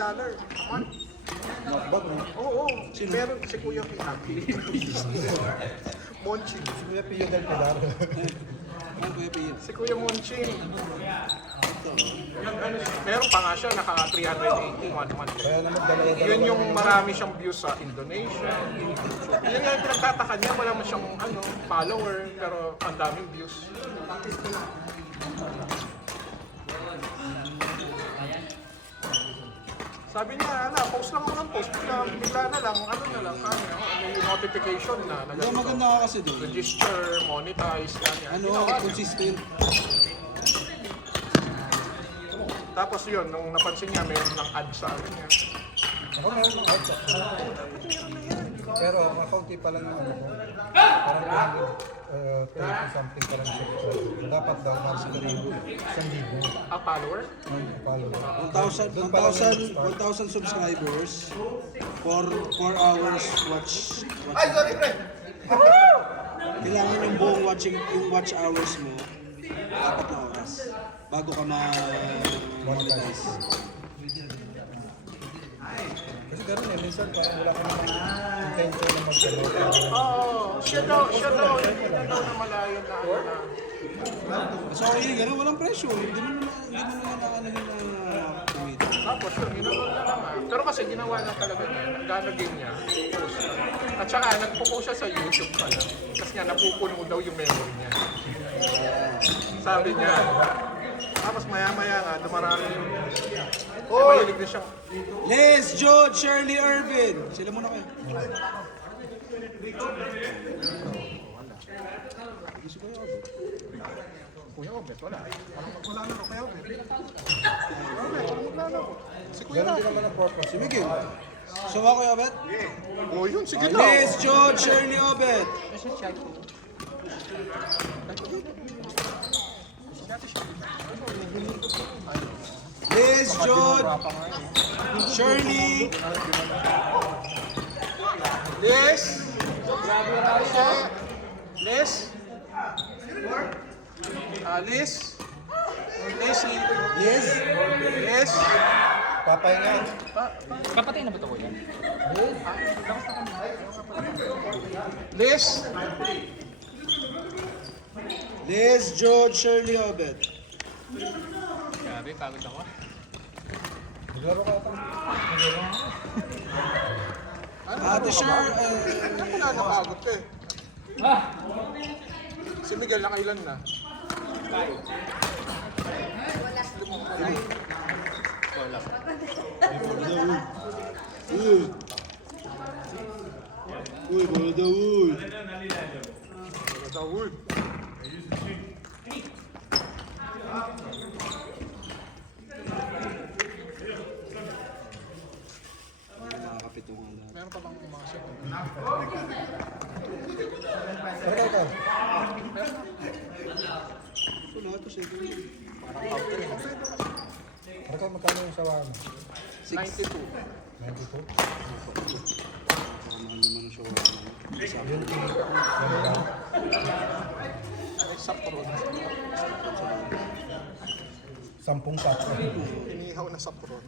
a month. Knockback, no? Oo, meron si Kuya Pinaki. Monching. Si Kuya Pio del Pilar. Ano Kuya Pio? Si Kuya Monching. Meron pa nga siya, naka 381 months. Kaya naman dalawa-dalawa. Yun yung marami siyang views sa Indonesia. Yun nga yung pinagtataka niya, wala mo siyang follower, pero ang daming views. Sabi niya, post lang ako ng post, bigla na lang, may notification na. Ang maganda ka kasi doon. Register, monetize, ganyan. Ano, consistent. Tapos yun, nung napansin niya, mayroon ng ad sa ano niya. Ako meron ng out. Pero makaunti pa lang yung ano ko. Parang 30 something pa lang siya. Dapat daw mas 1,000. Follower? Follow. 1,000 subscribers, 4 hours watch. Ay, sorry, pre! Kailangan yung buong watch hours mo, 4 na oras, bago ka ma-monetize. Kasi gano'n minsan parang wala ka naman intention na mag-promote. Oo, siya daw na malayo na So yun, gano'n, walang pressure. Hindi mo naman na kumita. Tapos yun, ginagawa na lang Pero kasi ginawa na talaga niya, gano'n game niya, post. At saka nagpo-post siya sa YouTube pala. Kasi nga napupuno daw yung memory niya. Sabi niya. Tapos maya-maya nga, dumarami yung mahilig na siyang Les, Jode, Shirley, Irvin. Sila muna kayo. Kuya Obet, wala. Parang maglalaro Kuya Obet. Parang maglalaro. Si Kuya Gano'n din naman ang purpose. Si Miguel. So ako yung Obet? Oh, yun, sige daw. Les, Jode, Shirley, Obet. Les, Jode, Shirley. Les! Les! Les! Leslie! Les. Les! Papahinga. Papatay na ba ito kuya? Les! Les, Jode, Shirley, Obet. Grabe, pagod ako. Maglaro ka ata. Ate Sher, Wala napagod ka eh. Si Miguel nakailan na? Uy, bola daw, uy. Tawid. Nakakapitungan na. Meron pa bang mga shot? Pero ikaw. Ito lahat to, 7. Pero ikaw magkano yung sawa mo? 92. 92? Mahal naman ang show. Yun, ano lang? Sa pro. 10 sakto. Inihaw na sa pro.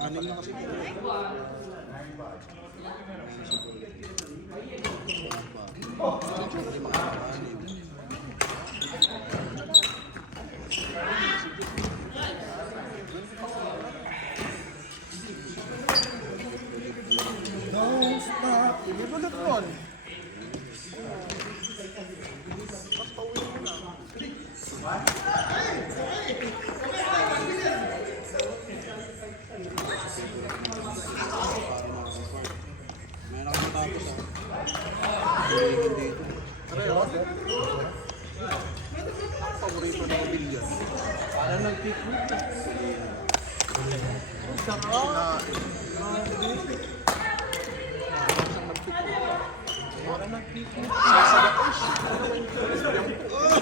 Anim na kasi. Hindi makakaanin. Don't stop. Ibulot nun. Mas pauwi mo na. May nakatapos ako. Hindi ito. Pareho. Paborito ng bilyan. Ano nag-pick mo? Sarap.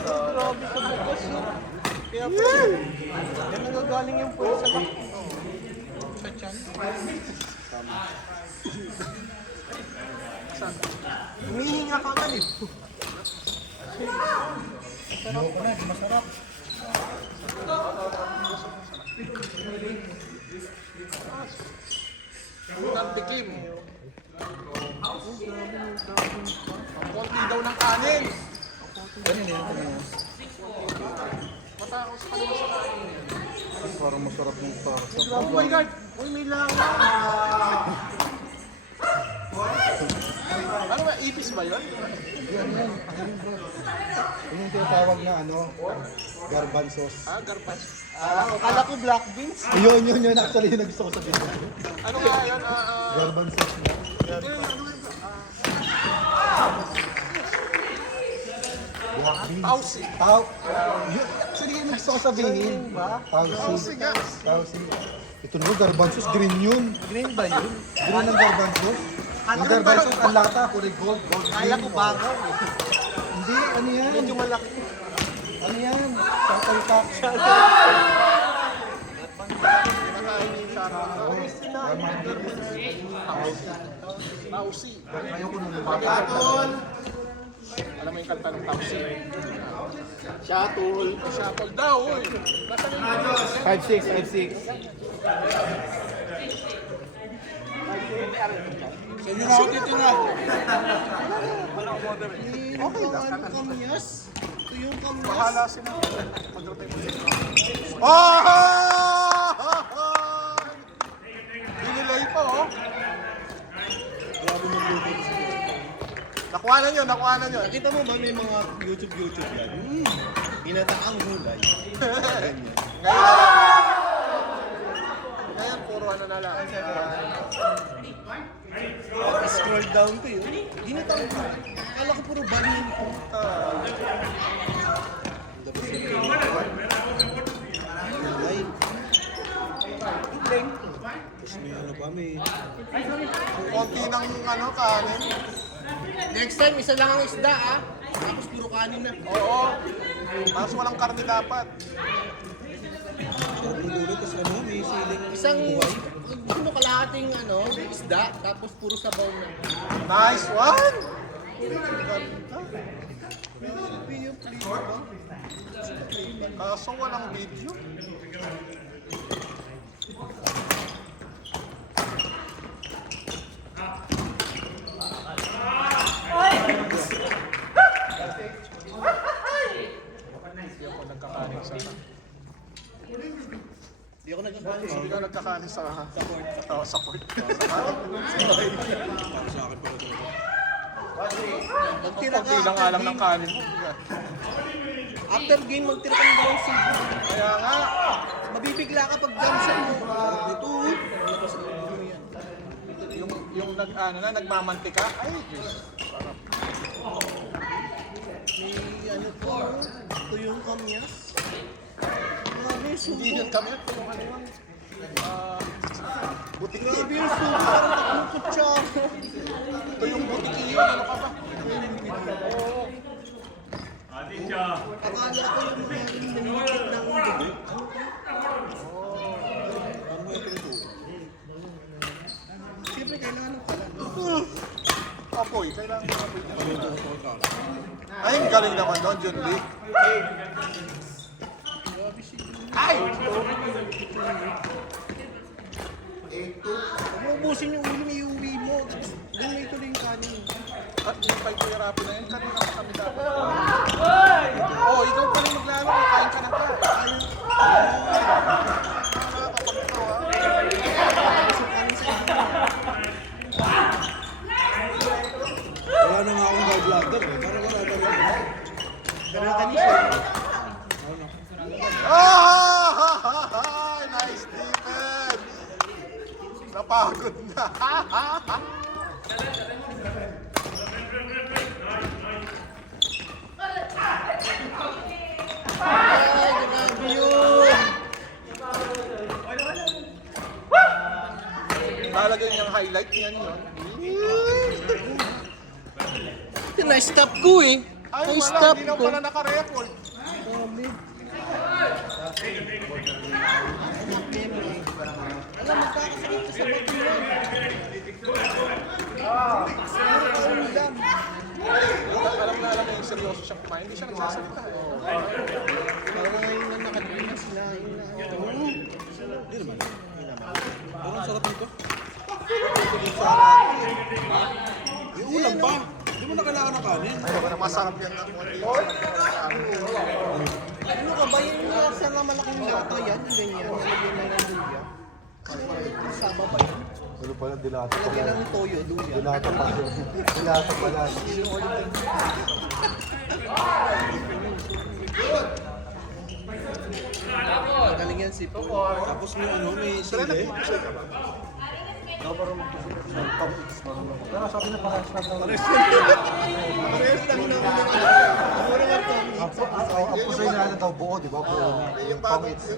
Grabe sa bukas. Kaya po, yan nagagaling yung puwesa lang. tiyan. Saan? Humihinga ka agad eh. Ayoko na, di masarap. Nantikim. Ang konti daw ng kanin. Ganyan yan, ganyan. Matakaw sa kanila sa kanin. Parang masarap yung para. Oh my God! Uy, may langaw! Ano ba? Ipis ba yun? Yan, yan. Yun yung tinatawag na ano, garbanzos. Ah, garpas. Akala ko black beans. Yun. Actually, yun ang gusto ko sabihin. Ano nga yun? Garbanzos na. Black beans. Tausi. Yun, actually, yun ang gusto ko sabihin. Tausi Tausi. nga. Tausi. Ito na, garbanzos, green yun. Green ba yun? Green ang garbanzos. Yung garbanzos, ang lata, kulay gold. Kala ko bangaw eh. Hindi, ano yan? Medyo malaki. Ano yan? Tataltak. Kinakain yung sarap. Tausi. Ayoko nung Pagkakon. Alam mo yung kanta ng Tausi? Shuttle. Shuttle daw, uy. Nasaan yung 5'6". Sa inyo na ako dito na. Okay lang. Kamyas. Ito yung kamyas. Bahala sila. Pagdating mo dito. Oh! Dinilay pa, oh. Grabe magluto ko sila. Nakuhanan yun. Nakita mo ba may mga YouTube yan? Inataang gulay. Ganyan. Ngayon, puro ano na lang. Scroll down ko yun. Ginataang gulay. Akala ko puro banin. Gulay. Tapos may ano pa, may... Konti ng ano, kanin. Next time, isa lang ang isda ah. Tapos puro kanin na. Oo. Mas walang karne dapat. Sarap ng gulo, tapos ano, may siling isang gusto kalahating ano, isda, tapos puro sabaw na. Nice one! Kaso walang video. Hindi ako nagkakanin sa... Hindi ako nagkakanin. Hindi ka nagkakanin sa... Sa court. Para sa akin pala talaga. Konti lang nga lang ng kanin mo. After game, magtira ka ng dalawang sibo. Kaya nga, Mabibigla ka pag jump shot mo. Ito, labas na mo yan. yung nagmamantika, ay, Diyos. May ano po, ito yung kamyas. Grabe yung Hindi subo. yun kami. Ano yun? Butiki. Grabe yung subo, parang tatlong kutsara. Ito yung butiki yun. Ano ka ba? Oo. Akala ko yung mga limited ng dugo. Ano mo yung pinito? Siyempre, kailangan ng pala. Apoy. Kailangan mo apoy. Paluto ko ka. Ay, ang galing naman doon, John Lee. Grabe siya. Ay! Huwag mo ubusin yung ulo, may uwi mo. Doon may tuloy yung kanin. At yung pay ko yung rapi na yun, kanina pa kami dapat. Oh, ikaw pa rin maglaro. Kain ka na ka. Kain. Nakakapagpro, ha? Wala na nga akong gallbladder eh. Parang wala talaga. Pero kanina Ah! Nice defense! Napagod na. Ay, grabe yun! Lalagay niyang highlight niyan yun. Ito na-stop ko eh. Ay, wala. Na-stop Hindi na ko. pala naka-record. Grabe. Talaga magkakasakit ka sa bato yan. Alam na alam mo yung seryoso siyang kumain. Hindi siya nagsasalita. Parang ngayon na nakalimutan sila. Hindi naman. Parang sarap nito. Yung ulam ba? Hindi mo na kailangan ng kanin. Masarap yan ng Ano ka ba yung nasa na malaking lata yan? Yung ganyan. Nalagyan na ng luya. Kasama ba yun? Ano pala, dilata pa Lagyan lang. ng toyo, luya. Dilata pa lang. Dilata pa lang. Magaling yan si Paul. Tapos may ano, may sili. Pero sabi na parehas lang naman. Parehas lang naman. Ang pusoy na ano daw buo, di ba? Buo. Yung pangits.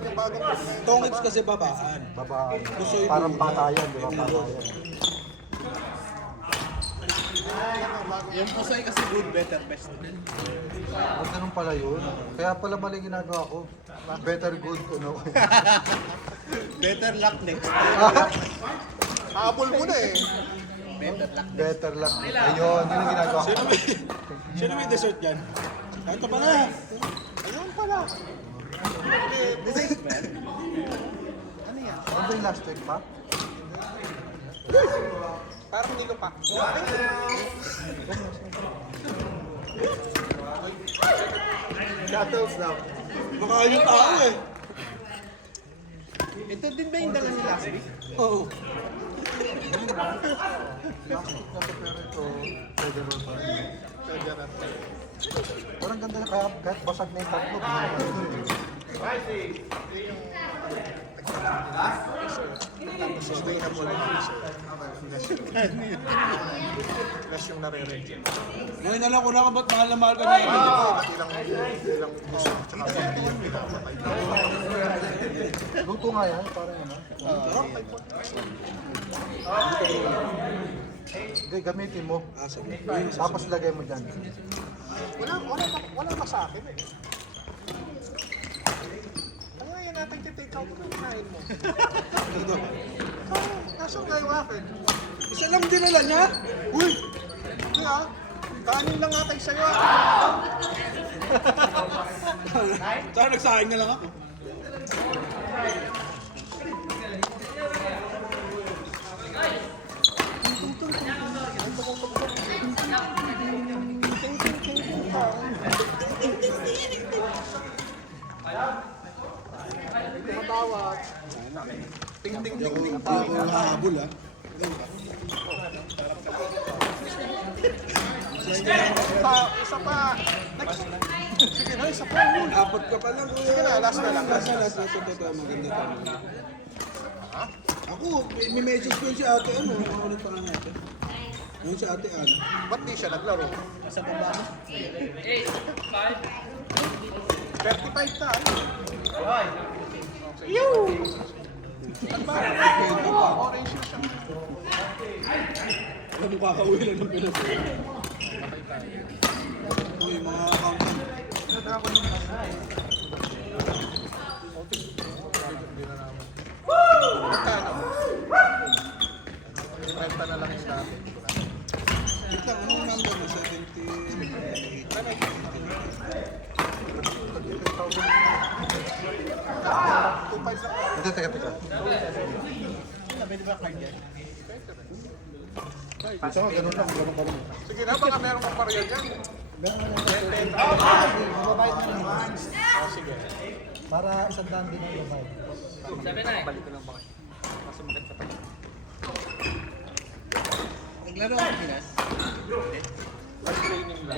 Tongits kasi babaan. Babaan. Pusoy Parang buo. patayan, di ba? Patayan. Yung pusoy kasi good, better, best. Huwag ganun pala yun. Kaya pala mali ginagawa ko. Better good, ano. Better luck next. Habol mo na eh. Better luck. Better luck. Ayun, yun ang ginagawa ko. Sino may dessert dyan? Ito pala. Ayun pala. Ano yan? Ano ba yung last week pa? Parang nilo pa. Shuttles na. Baka yung tao eh. Ito din ba yung dala ni last week? Oo. Last week na pero ito, federal pa. Parang ganda na kaya kahit basag na yung tatlo. Plus yung nare-reject. Ngayon alam ko na kung ba't mahal na mahal ka na yun. Ilang puso. Tsaka hindi yung pinapatay. Luto nga yan, parang ano. Hindi, gamitin mo. Ah, sabi. Tapos lagay mo dyan. Wala pa sa akin eh. Ano nga yan natin take out ko kinain mo? Ito. Nasaan nga yung akin? Isa lang dinala niya? Uy! Hindi ah. Kanin lang natin sa'yo. Saka nagsahin na lang ako. Tumatawag. Ting ting ting ting. Hindi ako nakahabol ah. Isa pa. Next. Sige na, isa pa. Apat ka pa lang. Sige na, last na lang. Last na, last. Ito, maganda ito. Ako, may message ko si ate, ano, ulit pa nga natin. Yung si ate, ano. Ba't di siya naglaro? Sa baba mo? 35 tayo. Orange shoes siya. Alam mo, kakauwi lang ng Pinas. Uy, mga accountant. Magkano? Renta na lang yung dati. Wait lang, anong number mo? 70... 2.5 lang. Hindi, teka. Pwede ba card yan? Isa nga, ganun lang, ganun pa rin. Sige na, baka meron kang pariyan yan. Mababayad na naman. Sige. Para isang daan din ang babayad. Naglaro ako Pinas? Training lang.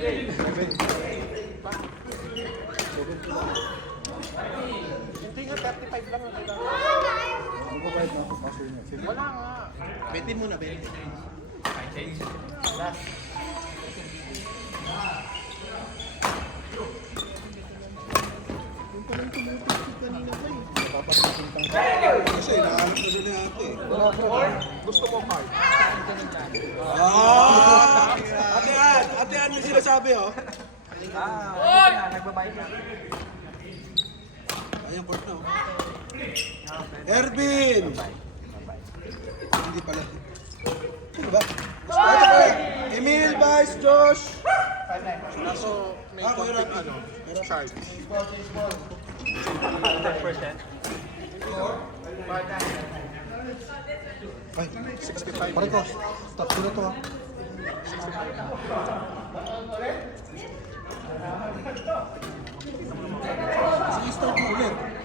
Hindi nga, 35 lang ang kailangan. Ang babayad na ako, kaso yun. Wala nga. 20 muna, 20. Kasi, nakahanap na siya ni ate. Gusto mo card? Ah! Ate Ann, may sinasabi, oh. Ayan, court na, oh. Ervin! hindi pala. Ano ba? Ito pala. Emil, Vice, Josh. Kaso may konting ano, charge. 100%. Ay, 65 pare ko, stop ko na to ha. Sige, start mo ulit.